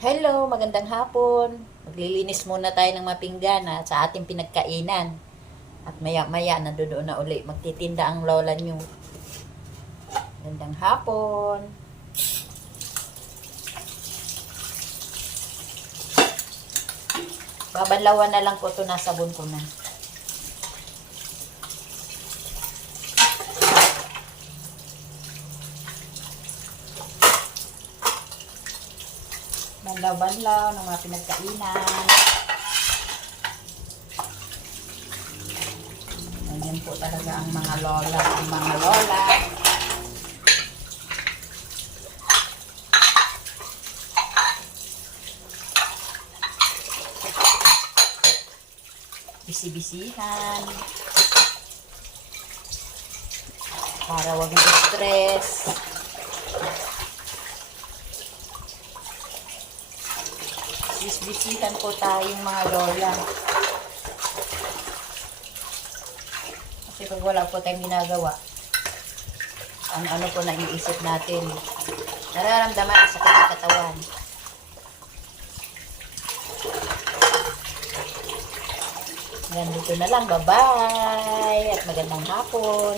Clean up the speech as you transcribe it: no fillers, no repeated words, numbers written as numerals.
Hello, magandang hapon. Maglilinis muna tayo ng mga pinggan sa ating pinagkainan. At maya-maya nandoon na uli. Magtitinda ang lola nyo. Magandang hapon. Babanlawan na lang po ito, nasabon ko na. Banlaw-banlaw ng mga pinagkainan. Ayan po talaga ang mga lola. Ang mga lola. Bisi-bisihan. Para wag mag-stress. Bisbisihan po tayong mga lola. Kasi pag wala po tayong ginagawa, ano po na iisip natin. Nararamdaman ang sakit ng katawan. Yan, dito na lang. Bye-bye! At magandang hapon.